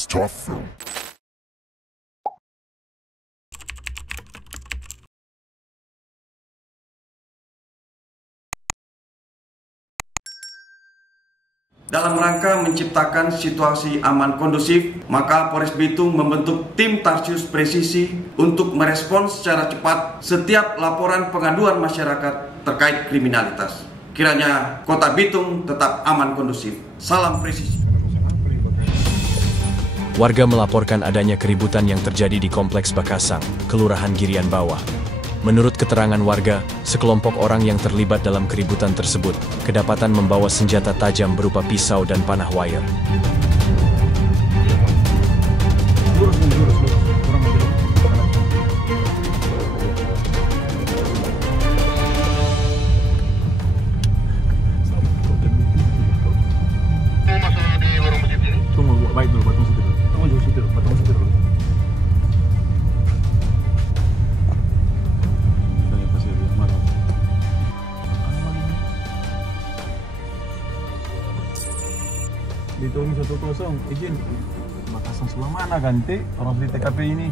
is tough though. Dalam rangka menciptakan situasi aman kondusif, maka Polres Bitung membentuk tim Tarsius Presisi untuk merespons secara cepat setiap laporan pengaduan masyarakat terkait kriminalitas. Kiranya Kota Bitung tetap aman kondusif. Salam presisi. Warga melaporkan adanya keributan yang terjadi di Kompleks Bakasang, Kelurahan Girian Bawah. Menurut keterangan warga, sekelompok orang yang terlibat dalam keributan tersebut kedapatan membawa senjata tajam berupa pisau dan panah wire. Di tahun 10, izin Bakasang sebelah mana ganti orang di TKP ini?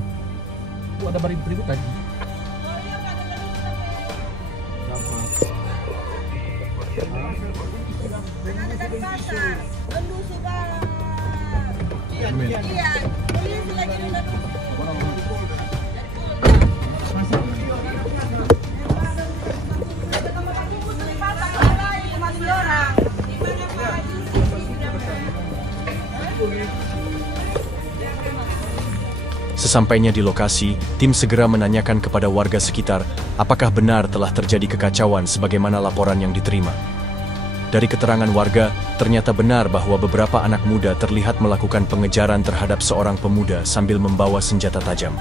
Ada baribu-baribu tadi. Ada dari pasar, Gendusi Bang. Iya, polisi lagi udah. Sesampainya di lokasi, tim segera menanyakan kepada warga sekitar apakah benar telah terjadi kekacauan sebagaimana laporan yang diterima. Dari keterangan warga, ternyata benar bahwa beberapa anak muda terlihat melakukan pengejaran terhadap seorang pemuda sambil membawa senjata tajam.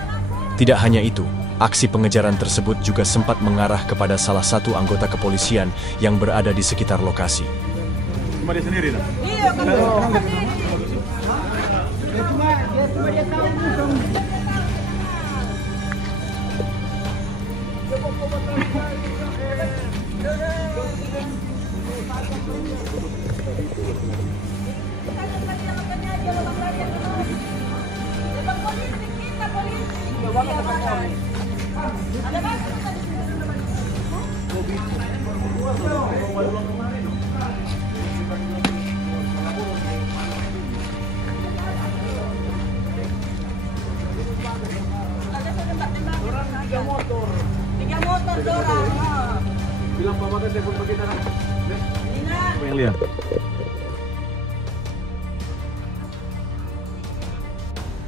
Tidak hanya itu, aksi pengejaran tersebut juga sempat mengarah kepada salah satu anggota kepolisian yang berada di sekitar lokasi. Cuma dia sendiri dah? Iya, kan sendiri. Dia tahu musuh. Tiga motor dorang. Bilang Pak Bagas telepon bagi tanah. Nina. Apa yang lihat?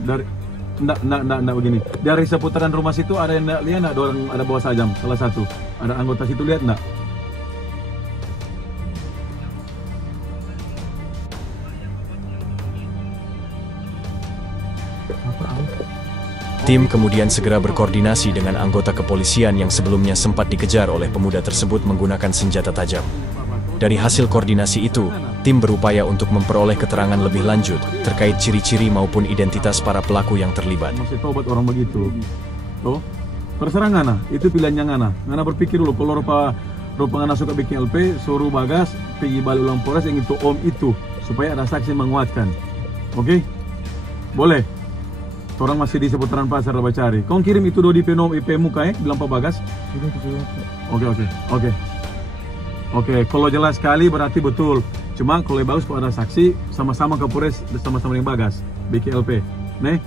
Dari enggak begini. Dari seputaran rumah situ ada yang lihat enggak orang ada bawa sajam salah satu. Ada anggota situ lihat enggak? Tim kemudian segera berkoordinasi dengan anggota kepolisian yang sebelumnya sempat dikejar oleh pemuda tersebut menggunakan senjata tajam. Dari hasil koordinasi itu, tim berupaya untuk memperoleh keterangan lebih lanjut terkait ciri-ciri maupun identitas para pelaku yang terlibat. Masih tobat orang begitu. Tuh, terserah ngana, itu pilihannya ngana. Ngana berpikir dulu, kalau rupa ngana suka bikin LP, suruh Bagas pergi balik ulang Polres yang itu om itu, supaya ada saksi menguatkan. Oke? Boleh? Orang masih di seputaran pasar Rabah Cari. Kau kirim itu do di IP muka bilang Pak Bagas. Oke, kalau jelas sekali berarti betul. Cuma kalau bagus kalau ada saksi sama-sama ke Polres sama-sama dengan Bagas BKLP. Nih.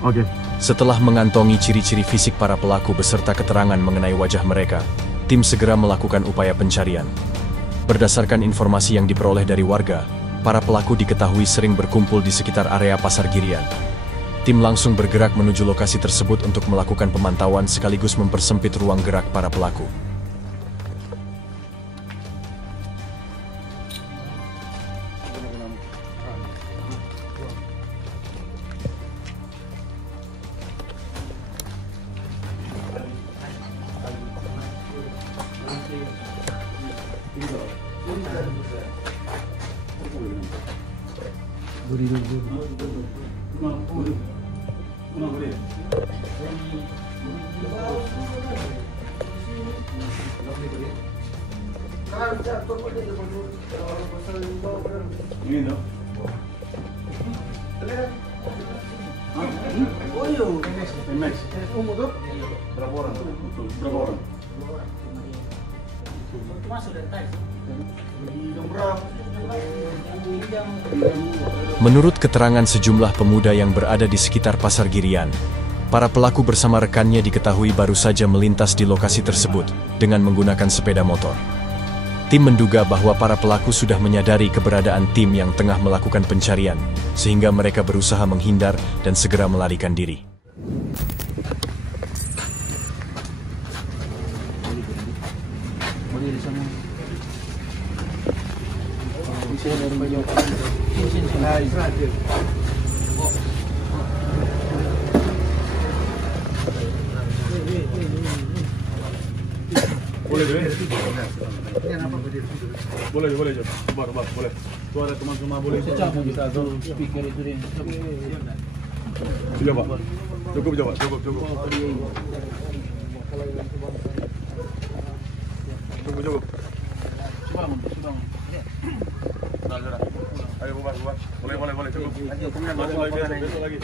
Oke. Setelah mengantongi ciri-ciri fisik para pelaku beserta keterangan mengenai wajah mereka, tim segera melakukan upaya pencarian. Berdasarkan informasi yang diperoleh dari warga, para pelaku diketahui sering berkumpul di sekitar area Pasar Girian. Tim langsung bergerak menuju lokasi tersebut untuk melakukan pemantauan sekaligus mempersempit ruang gerak para pelaku. MX. Berapa orang? Berapa orang? Menurut keterangan sejumlah pemuda yang berada di sekitar Pasar Girian, para pelaku bersama rekannya diketahui baru saja melintas di lokasi tersebut dengan menggunakan sepeda motor. Tim menduga bahwa para pelaku sudah menyadari keberadaan tim yang tengah melakukan pencarian, sehingga mereka berusaha menghindar dan segera melarikan diri. Boleh, Coba, boleh. Tuh ada teman semua boleh. Speaker itu dia. Coba. Cukup. Cukup. Bangun. Ayo bubar. Boleh, cukup. Masuk lagi.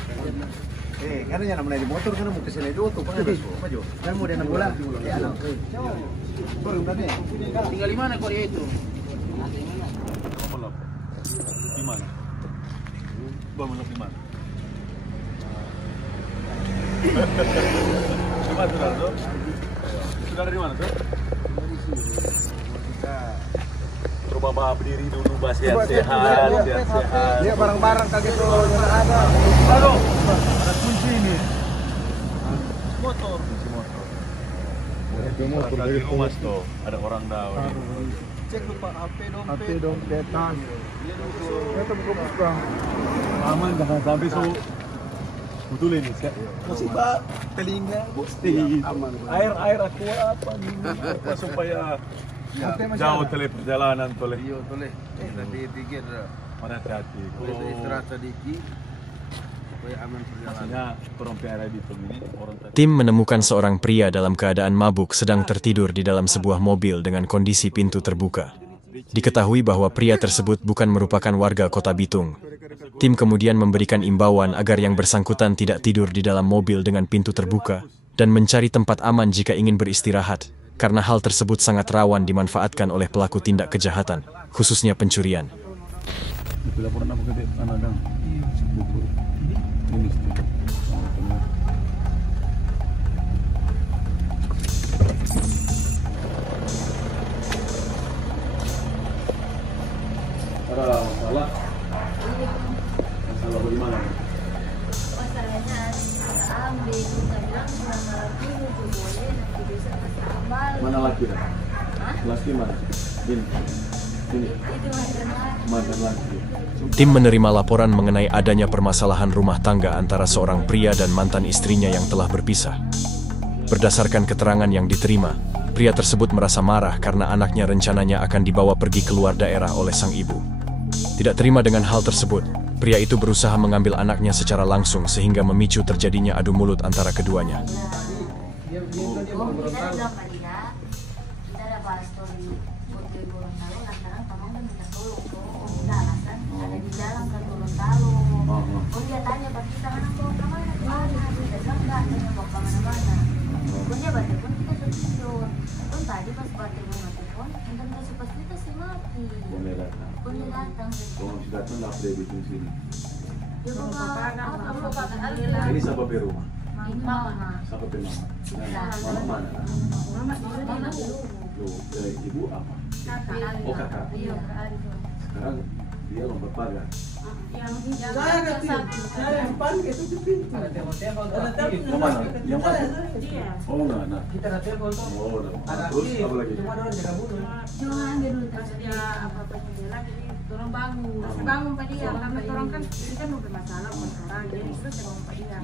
Karena yang namanya di motor kan mau kesini dulu tuh maju. Kan mau dia bola. Ya anak. Sorry udah nih. Tinggal di mana Korea itu? Di mana? Bangun di mana? Saudara tuh? Saudara di mana tuh? Coba Bapak berdiri dulu, sehat. Dia barang-barang kaget tuh ada. Aduh, ada kunci ini. Motor. Di rumah tuh ada orang dah. Cek lupa HP, dompet, tas. Ya tuh buka. Aman, jangan sampai betul ini. Masih Pak, telinga. Aman. Air aku apa supaya jauh perjalanan toleh. Iya, toleh. Tadi pikir Mana hati-hati. kalau istirahat sedikit supaya aman perjalanan. Maksudnya orang PRI di ini orang tadi. Tim menemukan seorang pria dalam keadaan mabuk sedang tertidur di dalam sebuah mobil dengan kondisi pintu terbuka. Diketahui bahwa pria tersebut bukan merupakan warga Kota Bitung. Tim kemudian memberikan imbauan agar yang bersangkutan tidak tidur di dalam mobil dengan pintu terbuka dan mencari tempat aman jika ingin beristirahat, karena hal tersebut sangat rawan dimanfaatkan oleh pelaku tindak kejahatan, khususnya pencurian. Tidak pernah begitu anak kan? Buku ini. Ada masalah? Masalah bagaimana? Masalahnya kita ambil, kita bilang bulan malam ini tuh boleh, nanti bisa kita ambal. Mana laki dah? Laki mana? Ini. Itu Mantan laki. Tim menerima laporan mengenai adanya permasalahan rumah tangga antara seorang pria dan mantan istrinya yang telah berpisah. Berdasarkan keterangan yang diterima, pria tersebut merasa marah karena anaknya rencananya akan dibawa pergi keluar daerah oleh sang ibu. Tidak terima dengan hal tersebut, pria itu berusaha mengambil anaknya secara langsung sehingga memicu terjadinya adu mulut antara keduanya. kita bilang Madinah, kita ada bahas story foto Gorontalo lantaran kamu kan minta tolong tuh, minta alasan ada di dalam ke Gorontalo. Oh dia tanya pas kita mana bawa kemana? Kita bilang enggak, kita bawa kemana-mana. Pokoknya baca pun kita tertidur. Pun tadi pas baca pun mati pun, entah kasih pas kita sih mati. Pun dia datang. Kalau sudah datang tak boleh bikin sini. Ya bapak, Ini siapa berumah? Mama. Siapa pemama? Mama mana? Mama dulu. Loh, ibu apa? Oh kakak. Sekarang dia lompat pagar. Oh mana? Yang mana? Oh enggak, nah. Kita ada telepon tuh. Oh, udah. Terus apa lagi? Cuma orang jaga bunuh. Jangan dia dulu dia apa-apa jendela jadi tolong bangun. Bangun Pak dia karena orang kan ini kan mau bermasalah sekarang jadi itu saya bangun Pak dia.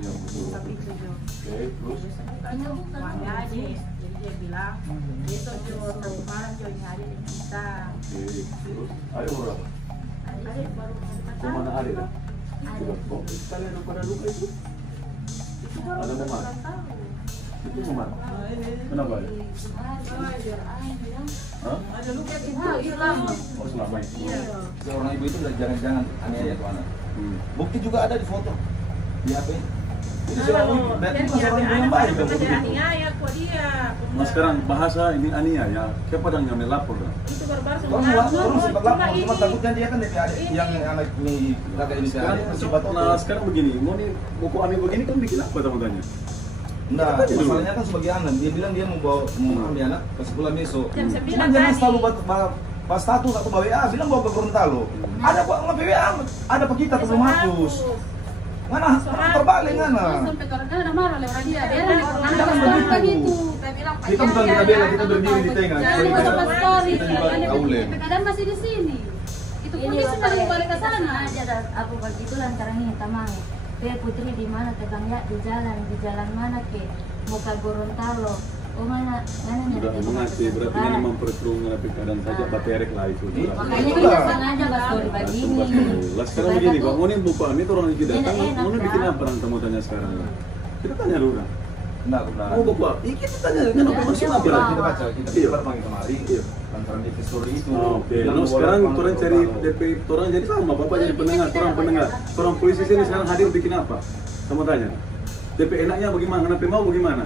Tapi itu jo. Oke, terus? Hanya bukan aja. Jadi dia bilang besok jo nanti malam jo ini hari ini kita. Oke, terus? Ayo berapa? Hari baru Kemana hari dah? Ada. Kok kalian pada luka itu? Ada memang? Itu kemana? Kenapa? Hah? Islam. Oh selama ini. Seorang ibu itu jarang-jarang aniaya tuh anak. Bukti juga ada di foto di HP. Jadi Kalau berarti dia bukan orang yang ada baik pada dong begitu. aniaya kok dia. Nah sekarang bahasa ini aniaya, siapa yang melapor? Itu baru-baru Orang sempat lapor, cuma takutnya dia kan dari adik Ini. yang anak ini kakak ini Sekarang, sempat nah sekarang begini, mau kami begini kan bikin apa teman-temannya? Nah, masalahnya kan sebagai anak, dia bilang dia mau ambil anak ke sekolah meso. Jam 9 Cuma jangan tadi. selalu pas status atau bawa WA, bilang bawa ke Gorontalo. Ada kok nggak WA, ada pak kita belum hapus. Mana terbalik mana? Sampai karena ada marah lewat dia. Dia Jangan begitu. begitu. Saya bilang Kita bukan kita bela, kita berdiri di tengah. Jangan lupa story. Kita juga kaulen. Kadang masih di sini. Itu pun dia sudah balik ke sana. Aja aku begitu lantaran ini tamang. Putri di mana tegang ya di jalan mana ke muka Gorontalo. Oh mana Sudah mengerti, berarti ini memperkeruh mengenai keadaan saja baterek lah itu. Makanya kita sengaja bahas story begini. Lah sekarang begini, Bang, mau buka ini orang yang tidak datang, mau bikin apa orang tamu tanya sekarang? Kita tanya dulu kan. Nah, Mau buka, kita tanya kenapa masuk apa? kita baca, kita panggil kemari. Lantaran di story itu. Oke, lalu sekarang orang cari DP, orang jadi sama, Bapak jadi pendengar, orang pendengar. Orang polisi sini sekarang hadir bikin apa? Kamu tanya. DP enaknya bagaimana? Kenapa mau bagaimana?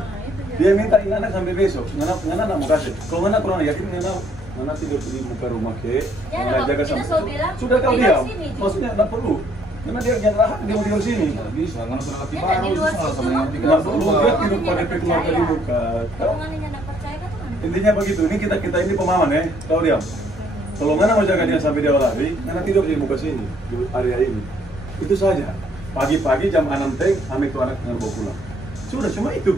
Dia minta ini anak sampai besok. Ngana nak mau kasih. Kalau ngana kurang yakin ngana tidur di muka rumah ke. Ngana jaga sama. Sudah kau diam. Maksudnya enggak perlu. Karena dia jangan rahat, dia mau tidur sini. Nggak bisa, karena sudah laki Ya, baru, di luar susah situ sama mah. yang tiga Nggak perlu keluar. dia tidur pada DP keluarga di muka. Kalau nggak percaya kan tuh. Intinya begitu. Ini kita ini pemahaman ya. Kau diam. Kalau ngana mau jaga dia sampai dia lari, ngana tidur di muka sini di area ini. Itu saja. Pagi-pagi jam 6 teng, ambil tuh anak bawa pulang. Sudah cuma itu.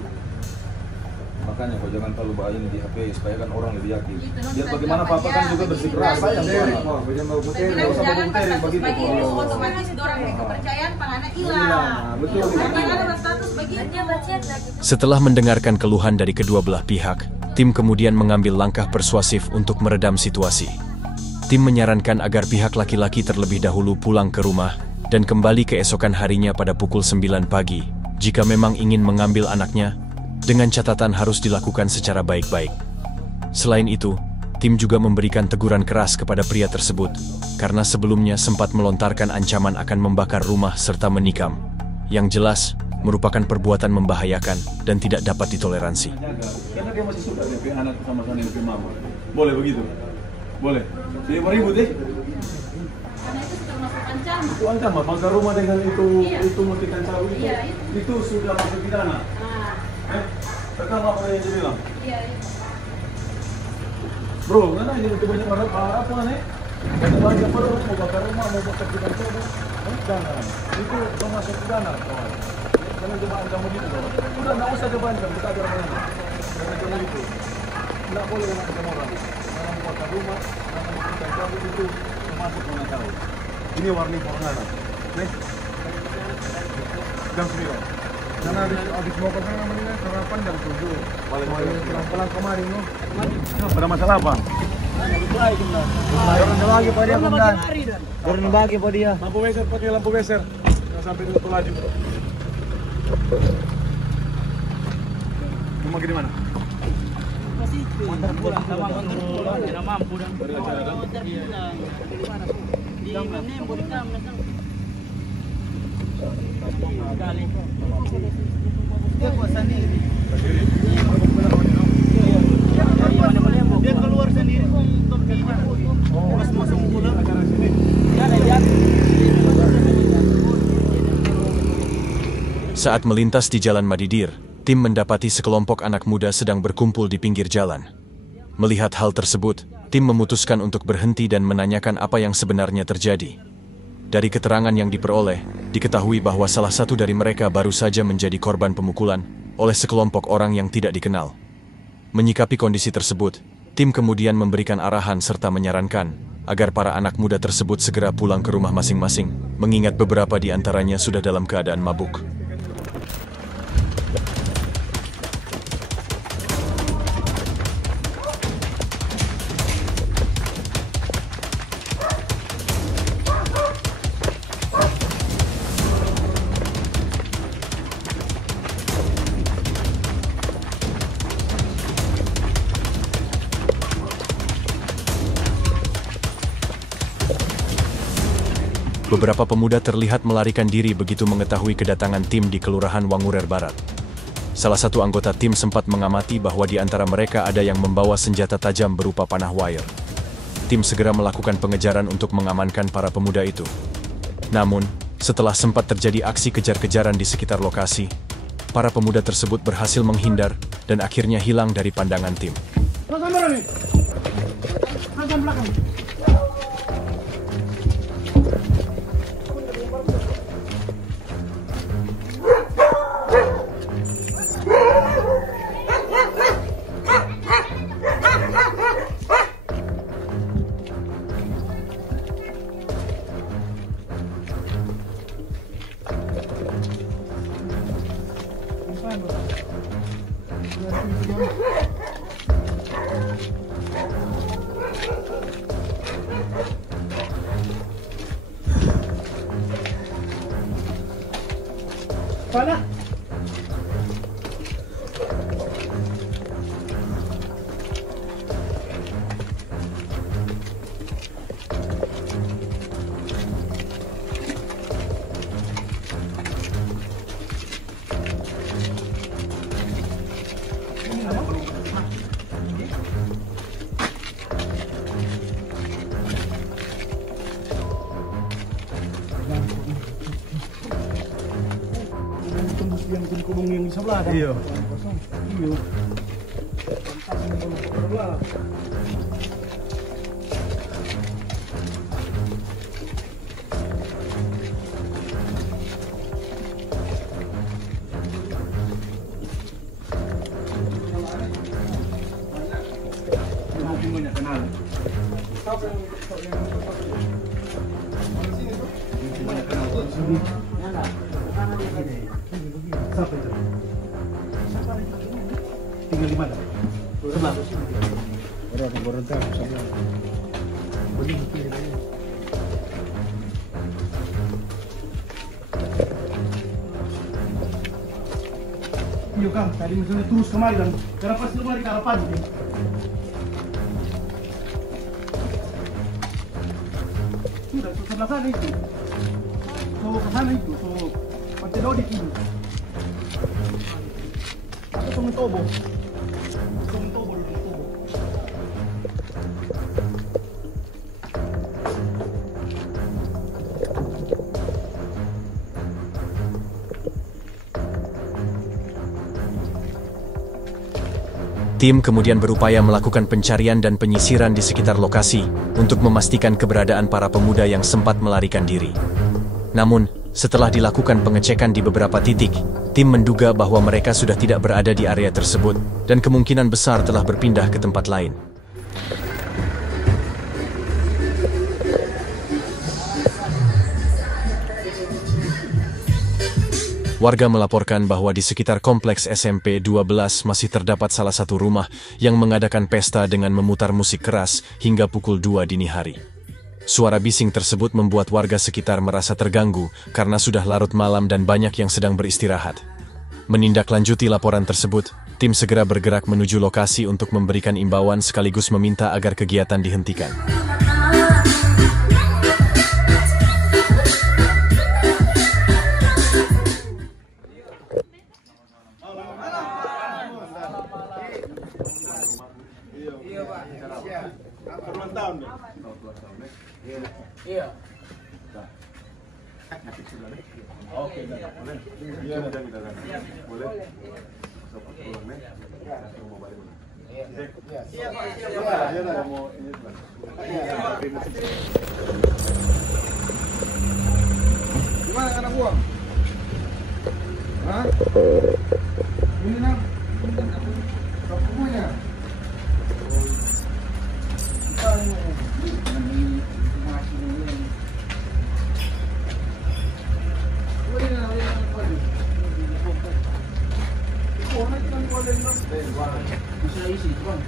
Makanya kok jangan terlalu bahaya di HP supaya kan orang lebih yakin. Biar bagaimana papa kan juga bersikeras sayang tuh anak. Jangan bawa putih, nggak usah bawa putih begitu. Bagi ini otomatis dorang kepercayaan pangannya hilang. Betul. Karena ada status begitu. Setelah mendengarkan keluhan dari kedua belah pihak, tim kemudian mengambil langkah persuasif untuk meredam situasi. Tim menyarankan agar pihak laki-laki terlebih dahulu pulang ke rumah dan kembali keesokan harinya pada pukul 9 pagi, jika memang ingin mengambil anaknya, dengan catatan harus dilakukan secara baik-baik. Selain itu, tim juga memberikan teguran keras kepada pria tersebut, karena sebelumnya sempat melontarkan ancaman akan membakar rumah serta menikam, yang jelas merupakan perbuatan membahayakan dan tidak dapat ditoleransi. Karena dia masih suka DP anak sama-sama DP mama. Boleh begitu? Boleh. Jadi mau ribut deh? Karena itu sudah masuk ancaman. Itu ancaman, bangga rumah dengan itu matikan cawe itu. Iya, Itu sudah masuk pidana. Sekarang apa yang dia bilang? Iya. Bro, mana ini itu banyak orang apa nih? Kata bangga pada mau bakar rumah, mau bakar pidana cawe. Jangan. Itu masuk pidana, kawan. Jangan coba ancam begitu, kawan. Udah nggak usah coba ancam, kita ada orang lain. Jangan coba itu. Nggak boleh ancam orang. Jangan bakar rumah, jangan matikan cawe itu masuk mana tahu. Ini warning for anak. Nih. Jam 9. Karena habis mau ke sana namanya sarapan jam 7. Paling pulang kemarin loh. Ada masalah apa? Turun lagi pada dia kemudian. Turun lagi pada dia. Lampu beser, pakai lampu beser. Jangan sampai tutup laju. Rumah di mana? Antar pulang, tidak mampu dan antar pulang. Di Nembor kita sekali. Dia kuat sendiri. Dia keluar sendiri untuk pas masuk pulang. Saat melintas di Jalan Madidir, tim mendapati sekelompok anak muda sedang berkumpul di pinggir jalan. Melihat hal tersebut, tim memutuskan untuk berhenti dan menanyakan apa yang sebenarnya terjadi. Dari keterangan yang diperoleh, diketahui bahwa salah satu dari mereka baru saja menjadi korban pemukulan oleh sekelompok orang yang tidak dikenal. Menyikapi kondisi tersebut, tim kemudian memberikan arahan serta menyarankan agar para anak muda tersebut segera pulang ke rumah masing-masing, mengingat beberapa di antaranya sudah dalam keadaan mabuk. beberapa pemuda terlihat melarikan diri begitu mengetahui kedatangan tim di Kelurahan Wangurer Barat. Salah satu anggota tim sempat mengamati bahwa di antara mereka ada yang membawa senjata tajam berupa panah wire. Tim segera melakukan pengejaran untuk mengamankan para pemuda itu. Namun, setelah sempat terjadi aksi kejar-kejaran di sekitar lokasi, para pemuda tersebut berhasil menghindar dan akhirnya hilang dari pandangan tim. Mana? Yang kulung yang di sebelah kan? Iya. Iya. Siapa itu? Tinggal di mana? Sebelah. Orang sebelah. Iya Kang, tadi misalnya terus kemari kan, karena pas lu lari ke arah pagi. Sudah, sebelah sana itu. So ke sana itu, so Pantai Dodi itu. Aku Sungai Tobo. Sungai Tobo. Tim kemudian berupaya melakukan pencarian dan penyisiran di sekitar lokasi untuk memastikan keberadaan para pemuda yang sempat melarikan diri. Namun, setelah dilakukan pengecekan di beberapa titik, tim menduga bahwa mereka sudah tidak berada di area tersebut dan kemungkinan besar telah berpindah ke tempat lain. Warga melaporkan bahwa di sekitar kompleks SMP 12 masih terdapat salah satu rumah yang mengadakan pesta dengan memutar musik keras hingga pukul 2 dini hari. Suara bising tersebut membuat warga sekitar merasa terganggu karena sudah larut malam dan banyak yang sedang beristirahat. Menindaklanjuti laporan tersebut, tim segera bergerak menuju lokasi untuk memberikan imbauan sekaligus meminta agar kegiatan dihentikan. Iya. Oke, boleh. Iya, boleh. Gimana anak buah? Hah? Ini nak? Semuanya. Bisa isi, Bang.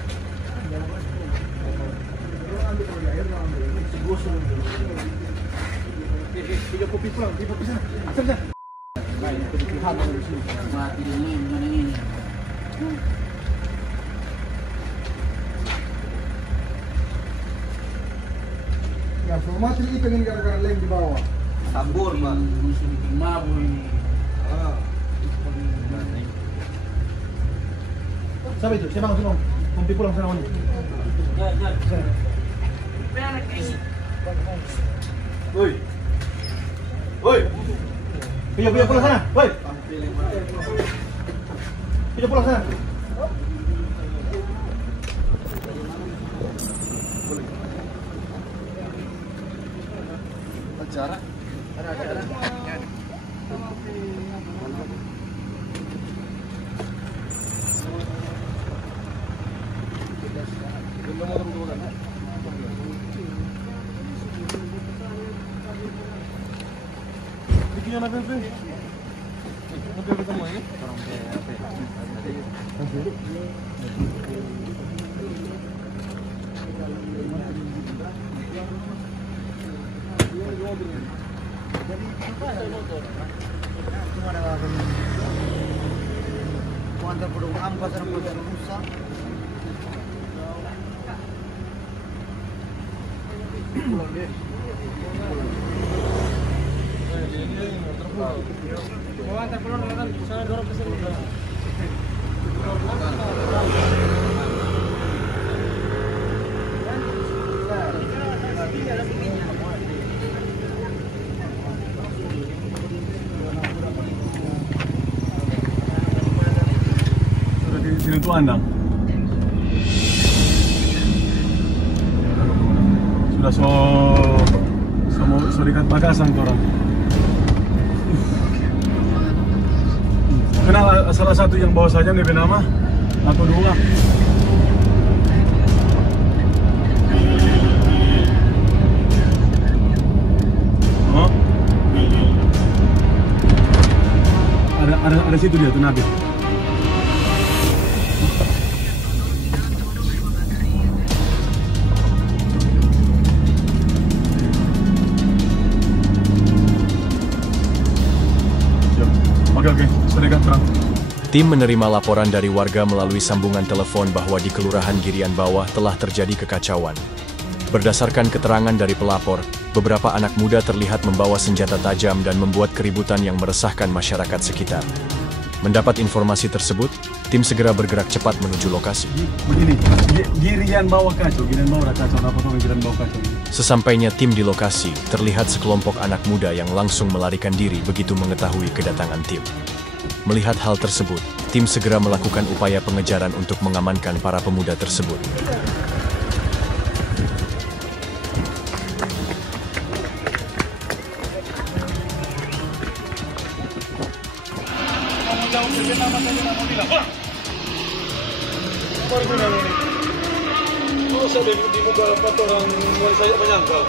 Tiga kopi pulang, tiga kopi sana. Sana. Baik, itu dipihak di sini. Mati dulu mana ini. Ya, formasi ini pengen gara-gara lem di bawah. Sabur, Pak. Mabur ini. Siapa itu? Siapa langsung? Kompi pulang sana ini. Ya. Woi. Pijo pulang sana. Woi. Pijo pulang sana. Acara. Ada. Bikin apa sih? Mobil ketemu ini? Cuma ada antar produk ampas dan produk rusak. Pulang deh. Mau antar pulang kan? Saya dorong ke sini. Sini tuh Anda. Sudah so dekat bagasan orang. Kenal salah satu yang bawa saja nih nama atau dua. Oh. Ada situ dia tuh Nabi. Oke, sudah dekat terang. Tim menerima laporan dari warga melalui sambungan telepon bahwa di Kelurahan Girian Bawah telah terjadi kekacauan. Berdasarkan keterangan dari pelapor, beberapa anak muda terlihat membawa senjata tajam dan membuat keributan yang meresahkan masyarakat sekitar. Mendapat informasi tersebut, tim segera bergerak cepat menuju lokasi. Begini, Girian Bawah kacau, Girian Bawah kacau, apa sama Girian Bawah kacau? Sesampainya tim di lokasi, terlihat sekelompok anak muda yang langsung melarikan diri begitu mengetahui kedatangan tim. Melihat hal tersebut, tim segera melakukan upaya pengejaran untuk mengamankan para pemuda tersebut. Saya di muka 4 orang mulai saya menyangkal.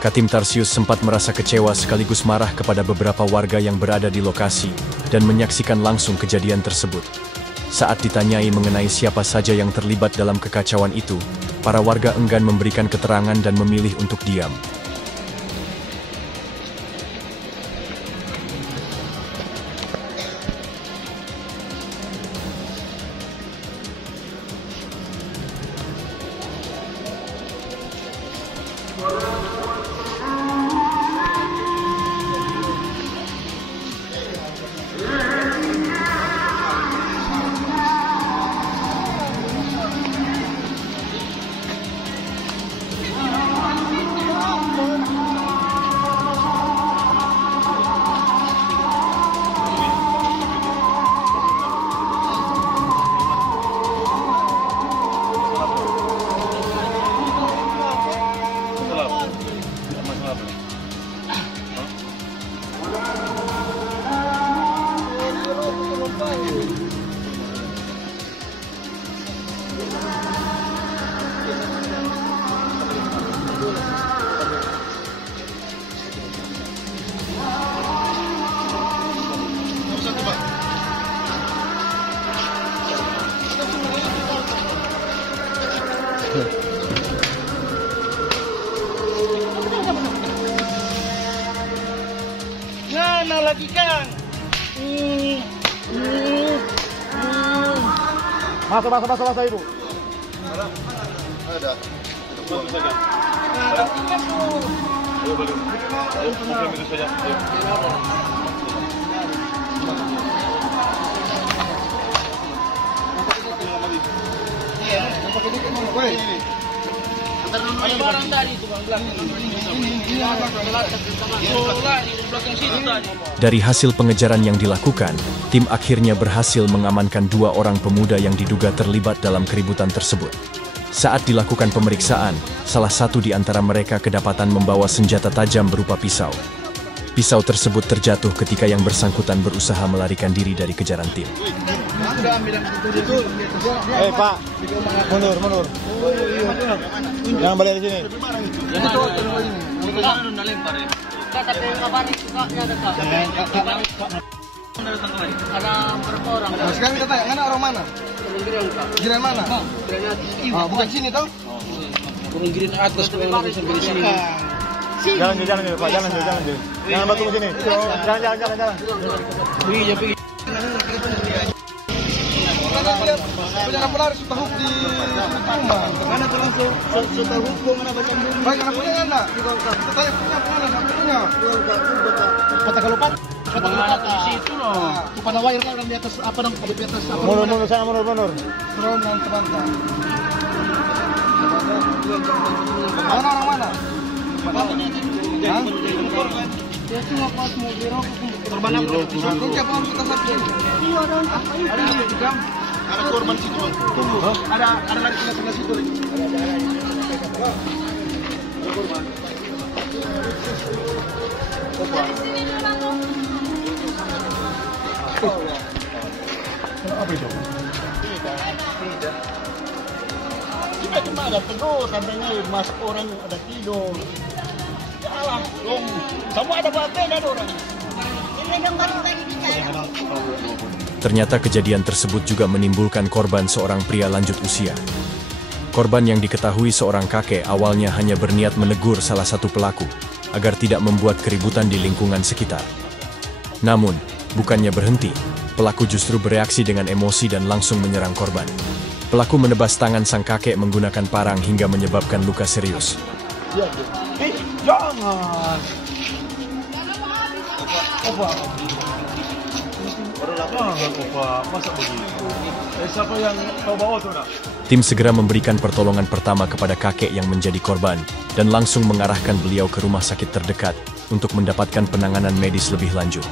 Katim Tarsius sempat merasa kecewa sekaligus marah kepada beberapa warga yang berada di lokasi dan menyaksikan langsung kejadian tersebut. Saat ditanyai mengenai siapa saja yang terlibat dalam kekacauan itu, para warga enggan memberikan keterangan dan memilih untuk diam. Ngana lagi Kang? Masuk ibu. Ada. Dari hasil pengejaran yang dilakukan, tim akhirnya berhasil mengamankan 2 orang pemuda yang diduga terlibat dalam keributan tersebut. Saat dilakukan pemeriksaan, salah satu di antara mereka kedapatan membawa senjata tajam berupa pisau. Pisau tersebut terjatuh ketika yang bersangkutan berusaha melarikan diri dari kejaran tim. Pak, mundur. Jangan balik di sini. Sekarang kita tanya, orang mana? Giran mana? Bukan sini toh? Kurang girin atas tuh yang sampai sini. Jalan dulu, Pak, jalan dulu. Jangan batu ke sini. Jalan. Pergi. Jangan pula harus tahu di rumah. Mana tuh langsung tahu hukum mana baca dulu. Baik, anak punya anak. Saya punya. Kata kelupan. Mana tuh di situ loh. Pada wire kan di atas apa dong? Di atas apa? Mundur sana, mundur. From dan terbantah. Orang mana? Hah? Ya cuma pas mau biro korban apa? Aku siapa harus kita saksi? Iya dong. Ada di jam. Ada korban situ. Tunggu. Ada lagi sebelah situ. Ada korban. Apa itu? Tidak. Cuma ada tegur katanya mas orang ada tidur. Salah, semua ada apa-apa ada orang. Ternyata kejadian tersebut juga menimbulkan korban seorang pria lanjut usia. Korban yang diketahui seorang kakek awalnya hanya berniat menegur salah satu pelaku agar tidak membuat keributan di lingkungan sekitar. Namun, bukannya berhenti, pelaku justru bereaksi dengan emosi dan langsung menyerang korban. Pelaku menebas tangan sang kakek menggunakan parang hingga menyebabkan luka serius. Jangan. Masa begitu? Siapa yang kau bawa tuh, nak? Tim segera memberikan pertolongan pertama kepada kakek yang menjadi korban dan langsung mengarahkan beliau ke rumah sakit terdekat untuk mendapatkan penanganan medis lebih lanjut.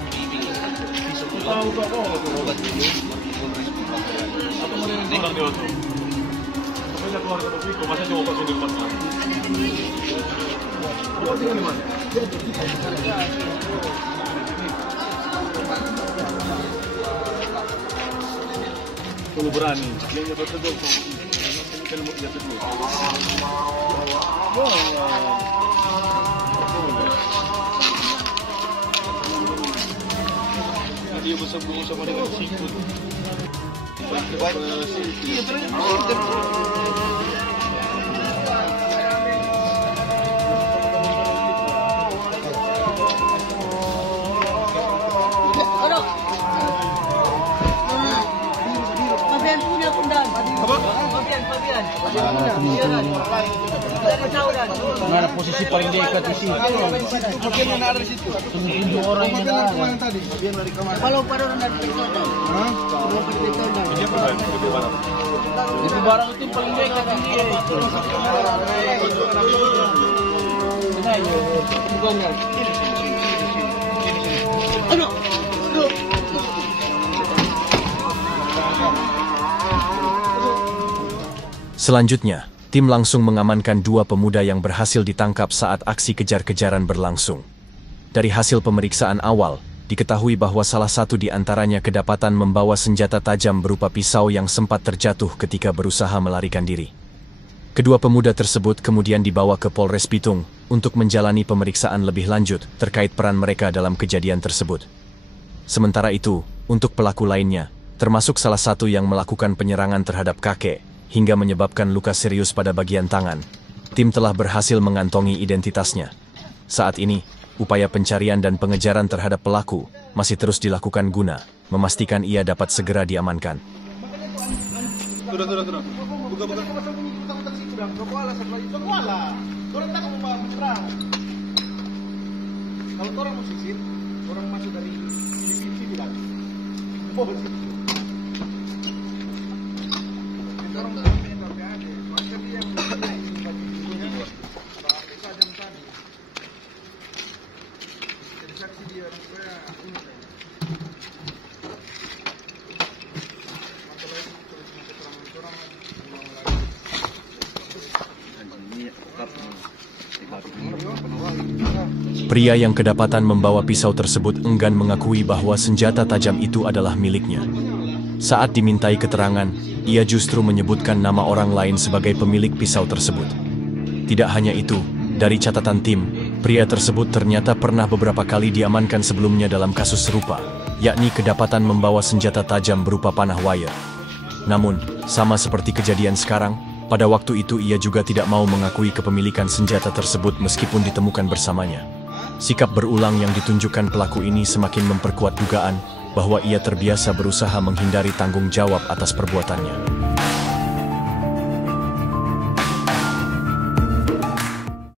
Kalau berani, dia nyebar tegur. Kita mau lihat dulu. Dia bersama dengan sikut. Mana posisi paling dekat di situ? Bagian mana ada di situ? Tunjuk orang yang Bagian tadi. Bagian dari kamar. Kalau pada orang dari Petona. Hah? Itu barang itu paling dekat di dia. Aduh. Selanjutnya, tim langsung mengamankan 2 pemuda yang berhasil ditangkap saat aksi kejar-kejaran berlangsung. Dari hasil pemeriksaan awal, diketahui bahwa salah satu di antaranya kedapatan membawa senjata tajam berupa pisau yang sempat terjatuh ketika berusaha melarikan diri. Kedua pemuda tersebut kemudian dibawa ke Polres Bitung untuk menjalani pemeriksaan lebih lanjut terkait peran mereka dalam kejadian tersebut. Sementara itu, untuk pelaku lainnya, termasuk salah satu yang melakukan penyerangan terhadap kakek, hingga menyebabkan luka serius pada bagian tangan, tim telah berhasil mengantongi identitasnya. Saat ini, upaya pencarian dan pengejaran terhadap pelaku masih terus dilakukan guna memastikan ia dapat segera diamankan. Sudah. Buka. Utang situ dong. Sokoala satu lagi. Sokoala. Orang tak mau berperang. Kalau orang mau sisir, orang masuk dari sini bilang. Oh betul. Orang pengen tahu kan? Macam dia yang jam tadi. Jadi saksi dia supaya ini. Pria yang kedapatan membawa pisau tersebut enggan mengakui bahwa senjata tajam itu adalah miliknya. Saat dimintai keterangan, ia justru menyebutkan nama orang lain sebagai pemilik pisau tersebut. Tidak hanya itu, dari catatan tim, pria tersebut ternyata pernah beberapa kali diamankan sebelumnya dalam kasus serupa, yakni kedapatan membawa senjata tajam berupa panah wire. Namun, sama seperti kejadian sekarang, pada waktu itu ia juga tidak mau mengakui kepemilikan senjata tersebut meskipun ditemukan bersamanya. Sikap berulang yang ditunjukkan pelaku ini semakin memperkuat dugaan bahwa ia terbiasa berusaha menghindari tanggung jawab atas perbuatannya.